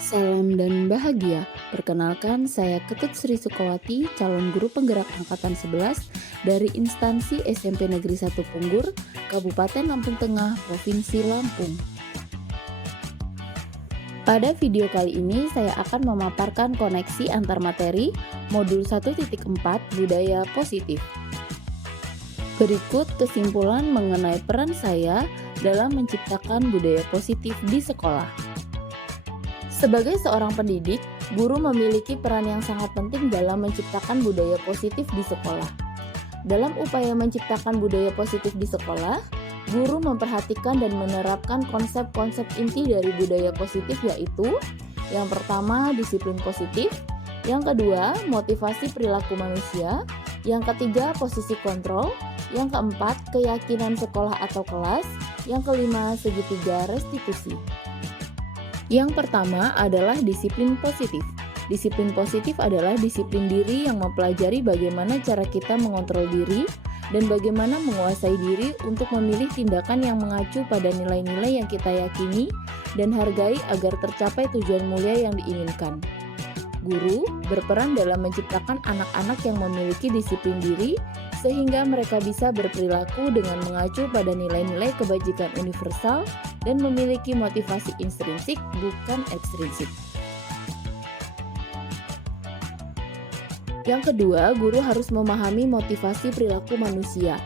Salam dan bahagia. Perkenalkan, saya Ketut Sri Sukawati, calon guru penggerak angkatan 11 dari instansi SMP Negeri 1 Punggur, Kabupaten Lampung Tengah, Provinsi Lampung. Pada video kali ini, saya akan memaparkan koneksi antar materi modul 1.4 Budaya Positif. Berikut kesimpulan mengenai peran saya dalam menciptakan budaya positif di sekolah. Sebagai seorang pendidik, guru memiliki peran yang sangat penting dalam menciptakan budaya positif di sekolah. Dalam upaya menciptakan budaya positif di sekolah, guru memperhatikan dan menerapkan konsep-konsep inti dari budaya positif, yaitu yang pertama, disiplin positif, yang kedua, motivasi perilaku manusia, yang ketiga, posisi kontrol, yang keempat, keyakinan sekolah atau kelas, yang kelima, segitiga restitusi. Yang pertama adalah disiplin positif. Disiplin positif adalah disiplin diri yang mempelajari bagaimana cara kita mengontrol diri dan bagaimana menguasai diri untuk memilih tindakan yang mengacu pada nilai-nilai yang kita yakini dan hargai agar tercapai tujuan mulia yang diinginkan. Guru berperan dalam menciptakan anak-anak yang memiliki disiplin diri sehingga mereka bisa berperilaku dengan mengacu pada nilai-nilai kebajikan universal dan memiliki motivasi intrinsik bukan ekstrinsik. Yang kedua, guru harus memahami motivasi perilaku manusia.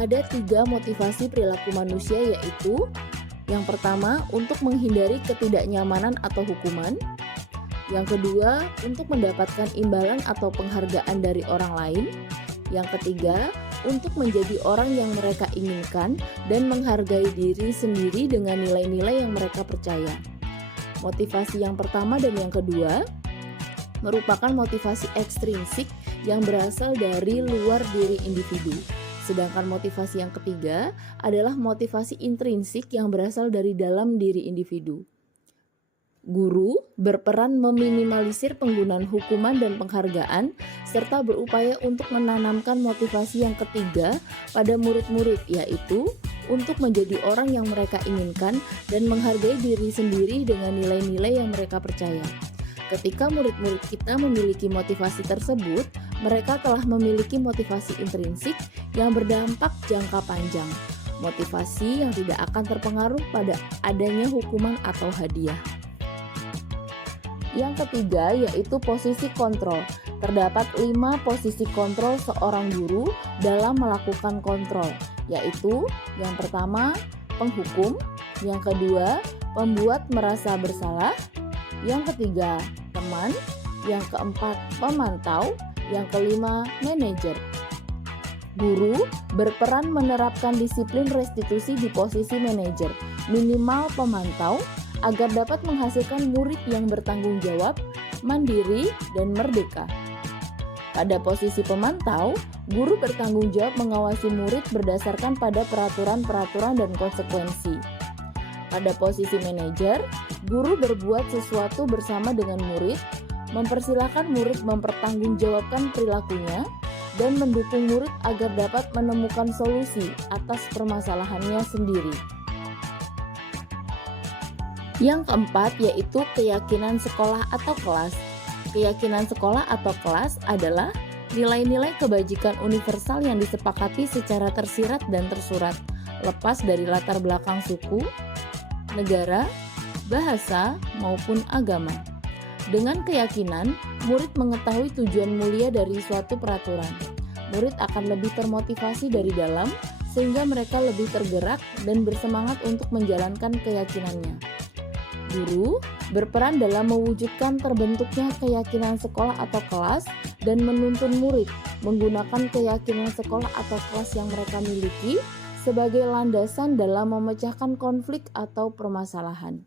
Ada 3 motivasi perilaku manusia, yaitu yang pertama, untuk menghindari ketidaknyamanan atau hukuman. Yang kedua, untuk mendapatkan imbalan atau penghargaan dari orang lain. Yang ketiga, untuk menjadi orang yang mereka inginkan dan menghargai diri sendiri dengan nilai-nilai yang mereka percaya. Motivasi yang pertama dan yang kedua merupakan motivasi ekstrinsik yang berasal dari luar diri individu. Sedangkan motivasi yang ketiga adalah motivasi intrinsik yang berasal dari dalam diri individu. Guru berperan meminimalisir penggunaan hukuman dan penghargaan serta berupaya untuk menanamkan motivasi yang ketiga pada murid-murid, yaitu untuk menjadi orang yang mereka inginkan dan menghargai diri sendiri dengan nilai-nilai yang mereka percaya. Ketika murid-murid kita memiliki motivasi tersebut, mereka telah memiliki motivasi intrinsik yang berdampak jangka panjang. Motivasi yang tidak akan terpengaruh pada adanya hukuman atau hadiah. Yang ketiga yaitu posisi kontrol. Terdapat 5 posisi kontrol seorang guru dalam melakukan kontrol, yaitu yang pertama, penghukum, yang kedua, pembuat merasa bersalah, yang ketiga, teman, yang keempat, pemantau, yang kelima, manajer. Guru berperan menerapkan disiplin restitusi di posisi manajer, minimal pemantau, agar dapat menghasilkan murid yang bertanggung jawab, mandiri, dan merdeka. Pada posisi pemantau, guru bertanggung jawab mengawasi murid berdasarkan pada peraturan-peraturan dan konsekuensi. Pada posisi manajer, guru berbuat sesuatu bersama dengan murid, mempersilahkan murid mempertanggungjawabkan perilakunya, dan mendukung murid agar dapat menemukan solusi atas permasalahannya sendiri. Yang keempat yaitu keyakinan sekolah atau kelas. Keyakinan sekolah atau kelas adalah nilai-nilai kebajikan universal yang disepakati secara tersirat dan tersurat, lepas dari latar belakang suku, negara, bahasa, maupun agama. Dengan keyakinan, murid mengetahui tujuan mulia dari suatu peraturan. Murid akan lebih termotivasi dari dalam, sehingga mereka lebih tergerak dan bersemangat untuk menjalankan keyakinannya. Guru berperan dalam mewujudkan terbentuknya keyakinan sekolah atau kelas dan menuntun murid menggunakan keyakinan sekolah atau kelas yang mereka miliki sebagai landasan dalam memecahkan konflik atau permasalahan.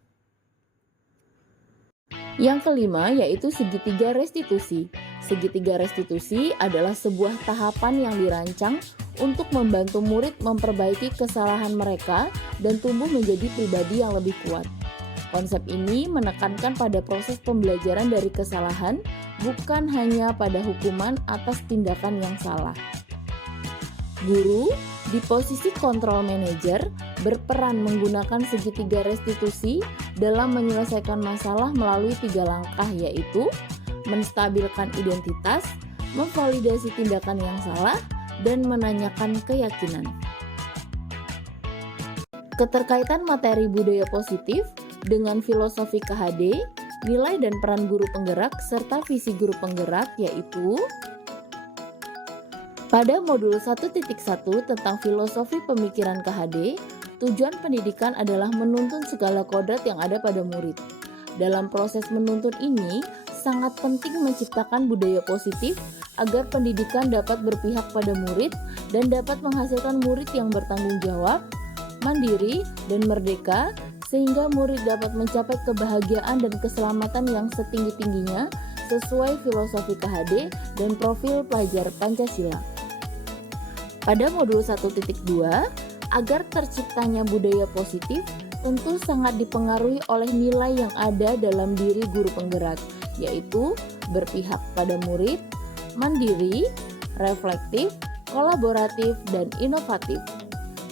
Yang kelima yaitu segitiga restitusi. Segitiga restitusi adalah sebuah tahapan yang dirancang untuk membantu murid memperbaiki kesalahan mereka dan tumbuh menjadi pribadi yang lebih kuat. Konsep ini menekankan pada proses pembelajaran dari kesalahan, bukan hanya pada hukuman atas tindakan yang salah. Guru di posisi kontrol manajer berperan menggunakan segitiga restitusi dalam menyelesaikan masalah melalui 3 langkah, yaitu menstabilkan identitas, memvalidasi tindakan yang salah, dan menanyakan keyakinan. Keterkaitan materi budaya positif dengan filosofi KHD, nilai dan peran guru penggerak, serta visi guru penggerak, yaitu pada modul 1.1 tentang filosofi pemikiran KHD, tujuan pendidikan adalah menuntun segala kodrat yang ada pada murid. Dalam proses menuntun ini, sangat penting menciptakan budaya positif agar pendidikan dapat berpihak pada murid dan dapat menghasilkan murid yang bertanggung jawab, mandiri, dan merdeka, sehingga murid dapat mencapai kebahagiaan dan keselamatan yang setinggi-tingginya sesuai filosofi KHD dan profil pelajar Pancasila. Pada modul 1.2, agar terciptanya budaya positif tentu sangat dipengaruhi oleh nilai yang ada dalam diri guru penggerak, yaitu berpihak pada murid, mandiri, reflektif, kolaboratif, dan inovatif,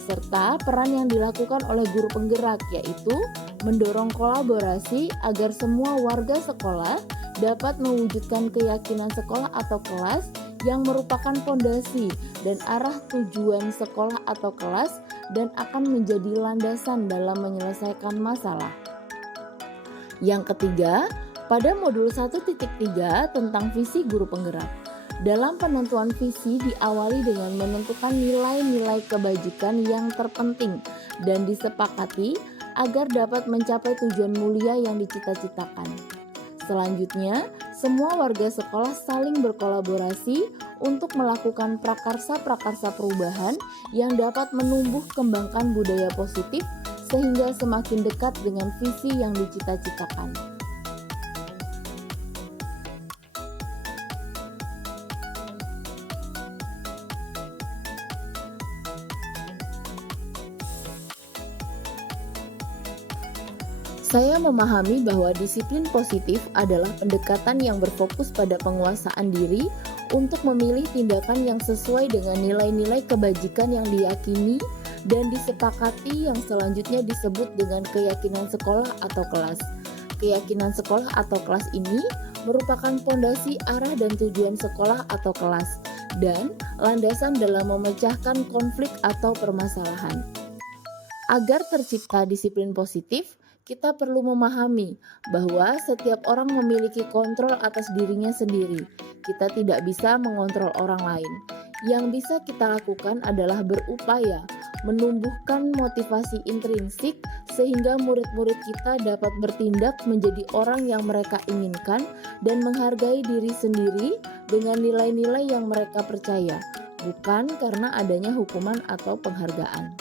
serta peran yang dilakukan oleh guru penggerak, yaitu mendorong kolaborasi agar semua warga sekolah dapat mewujudkan keyakinan sekolah atau kelas yang merupakan fondasi dan arah tujuan sekolah atau kelas dan akan menjadi landasan dalam menyelesaikan masalah. Yang ketiga, pada modul 1.3 tentang visi guru penggerak. Dalam penentuan visi diawali dengan menentukan nilai-nilai kebajikan yang terpenting dan disepakati agar dapat mencapai tujuan mulia yang dicita-citakan. Selanjutnya, semua warga sekolah saling berkolaborasi untuk melakukan prakarsa-prakarsa perubahan yang dapat menumbuh kembangkan budaya positif sehingga semakin dekat dengan visi yang dicita-citakan. Saya memahami bahwa disiplin positif adalah pendekatan yang berfokus pada penguasaan diri untuk memilih tindakan yang sesuai dengan nilai-nilai kebajikan yang diyakini dan disepakati, yang selanjutnya disebut dengan keyakinan sekolah atau kelas. Keyakinan sekolah atau kelas ini merupakan fondasi arah dan tujuan sekolah atau kelas dan landasan dalam memecahkan konflik atau permasalahan. Agar tercipta disiplin positif, kita perlu memahami bahwa setiap orang memiliki kontrol atas dirinya sendiri. Kita tidak bisa mengontrol orang lain. Yang bisa kita lakukan adalah berupaya menumbuhkan motivasi intrinsik sehingga murid-murid kita dapat bertindak menjadi orang yang mereka inginkan dan menghargai diri sendiri dengan nilai-nilai yang mereka percaya, bukan karena adanya hukuman atau penghargaan.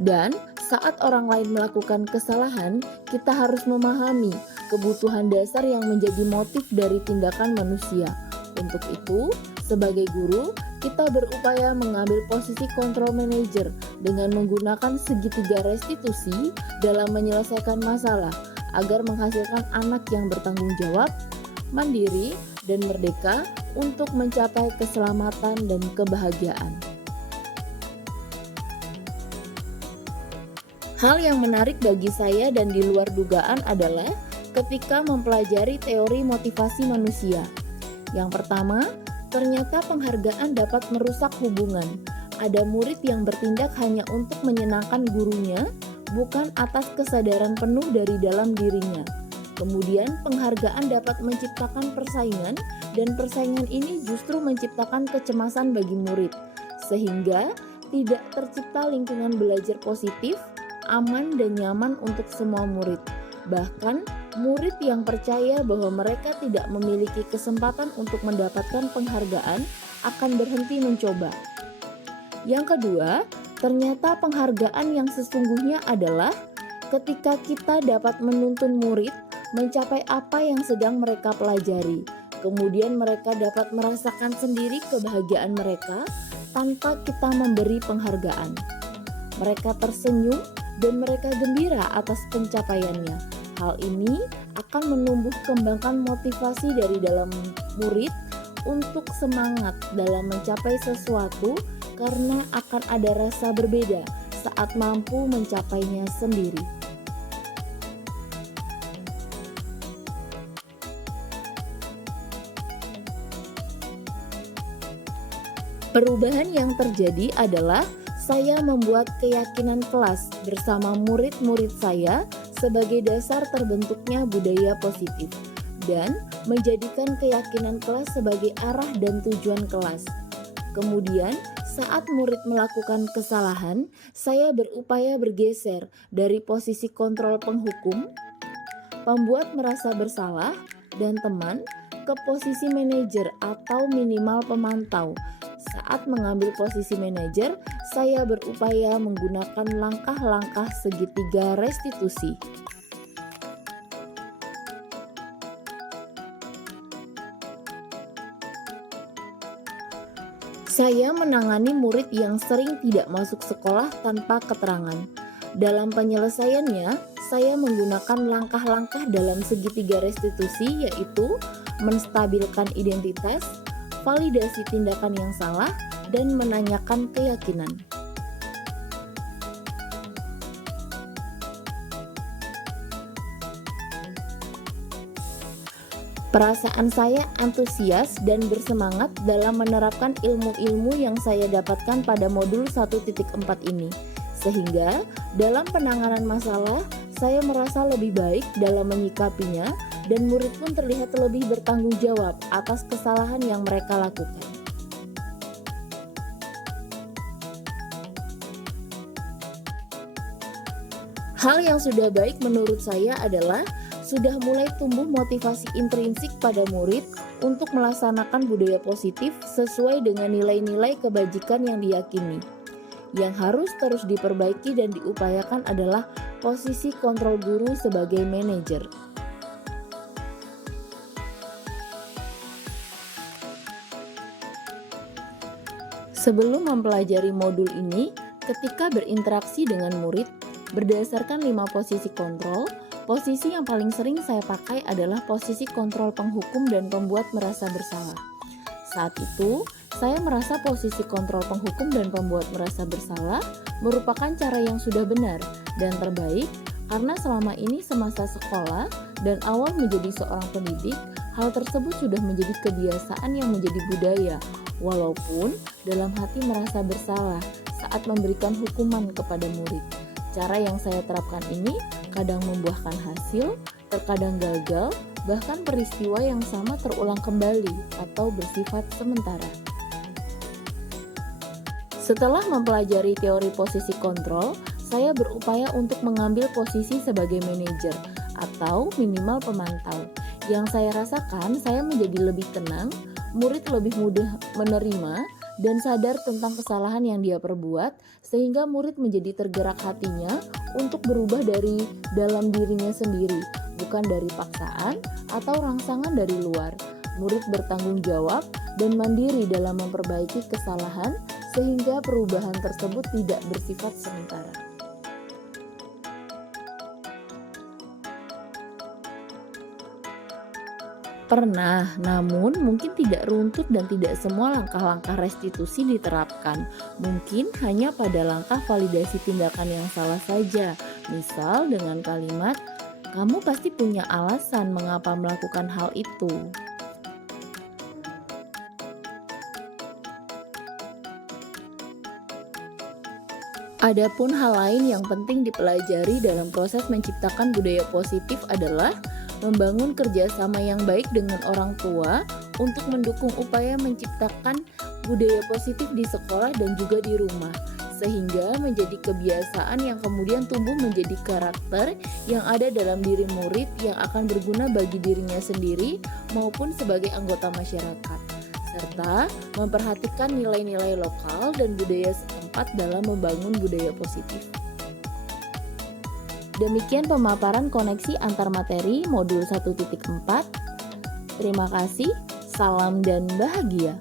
Dan saat orang lain melakukan kesalahan, kita harus memahami kebutuhan dasar yang menjadi motif dari tindakan manusia. Untuk itu, sebagai guru, kita berupaya mengambil posisi control manager dengan menggunakan segitiga restitusi dalam menyelesaikan masalah agar menghasilkan anak yang bertanggung jawab, mandiri, dan merdeka untuk mencapai keselamatan dan kebahagiaan. Hal yang menarik bagi saya dan di luar dugaan adalah ketika mempelajari teori motivasi manusia. Yang pertama, ternyata penghargaan dapat merusak hubungan. Ada murid yang bertindak hanya untuk menyenangkan gurunya, bukan atas kesadaran penuh dari dalam dirinya. Kemudian, penghargaan dapat menciptakan persaingan, dan persaingan ini justru menciptakan kecemasan bagi murid, sehingga tidak tercipta lingkungan belajar positif, aman dan nyaman untuk semua murid. Bahkan, murid yang percaya bahwa mereka tidak memiliki kesempatan untuk mendapatkan penghargaan akan berhenti mencoba. Yang kedua, ternyata penghargaan yang sesungguhnya adalah ketika kita dapat menuntun murid mencapai apa yang sedang mereka pelajari. Kemudian mereka dapat merasakan sendiri kebahagiaan mereka tanpa kita memberi penghargaan. Mereka tersenyum dan mereka gembira atas pencapaiannya. Hal ini akan menumbuh kembangkan motivasi dari dalam murid untuk semangat dalam mencapai sesuatu karena akan ada rasa berbeda saat mampu mencapainya sendiri. Perubahan yang terjadi adalah saya membuat keyakinan kelas bersama murid-murid saya sebagai dasar terbentuknya budaya positif dan menjadikan keyakinan kelas sebagai arah dan tujuan kelas. Kemudian, saat murid melakukan kesalahan, saya berupaya bergeser dari posisi kontrol penghukum, pembuat merasa bersalah, dan teman ke posisi manajer atau minimal pemantau. Saat mengambil posisi manajer, saya berupaya menggunakan langkah-langkah segitiga restitusi. Saya menangani murid yang sering tidak masuk sekolah tanpa keterangan. Dalam penyelesaiannya, saya menggunakan langkah-langkah dalam segitiga restitusi, yaitu menstabilkan identitas, validasi tindakan yang salah, dan menanyakan keyakinan. Perasaan saya antusias dan bersemangat dalam menerapkan ilmu-ilmu yang saya dapatkan pada modul 1.4 ini. Sehingga dalam penanganan masalah, saya merasa lebih baik dalam menyikapinya dan murid pun terlihat lebih bertanggung jawab atas kesalahan yang mereka lakukan. Hal yang sudah baik menurut saya adalah sudah mulai tumbuh motivasi intrinsik pada murid untuk melaksanakan budaya positif sesuai dengan nilai-nilai kebajikan yang diyakini. Yang harus terus diperbaiki dan diupayakan adalah posisi kontrol guru sebagai manajer. Sebelum mempelajari modul ini, ketika berinteraksi dengan murid, berdasarkan 5 posisi kontrol, posisi yang paling sering saya pakai adalah posisi kontrol penghukum dan pembuat merasa bersalah. Saat itu, saya merasa posisi kontrol penghukum dan pembuat merasa bersalah merupakan cara yang sudah benar dan terbaik karena selama ini semasa sekolah dan awal menjadi seorang pendidik, hal tersebut sudah menjadi kebiasaan yang menjadi budaya, walaupun dalam hati merasa bersalah saat memberikan hukuman kepada murid. Cara yang saya terapkan ini kadang membuahkan hasil, terkadang gagal, bahkan peristiwa yang sama terulang kembali atau bersifat sementara. Setelah mempelajari teori posisi kontrol, saya berupaya untuk mengambil posisi sebagai manajer atau minimal pemantau. Yang saya rasakan, saya menjadi lebih tenang, murid lebih mudah menerima, dan sadar tentang kesalahan yang dia perbuat, sehingga murid menjadi tergerak hatinya untuk berubah dari dalam dirinya sendiri, bukan dari paksaan atau rangsangan dari luar. Murid bertanggung jawab dan mandiri dalam memperbaiki kesalahan, sehingga perubahan tersebut tidak bersifat sementara. Pernah, namun mungkin tidak runtut dan tidak semua langkah-langkah restitusi diterapkan. Mungkin hanya pada langkah validasi tindakan yang salah saja. Misal dengan kalimat, "Kamu pasti punya alasan mengapa melakukan hal itu." Adapun hal lain yang penting dipelajari dalam proses menciptakan budaya positif adalah membangun kerjasama yang baik dengan orang tua untuk mendukung upaya menciptakan budaya positif di sekolah dan juga di rumah, sehingga menjadi kebiasaan yang kemudian tumbuh menjadi karakter yang ada dalam diri murid yang akan berguna bagi dirinya sendiri maupun sebagai anggota masyarakat, serta memperhatikan nilai-nilai lokal dan budaya setempat dalam membangun budaya positif. Demikian pemaparan koneksi antar materi modul 1.4. Terima kasih, salam dan bahagia.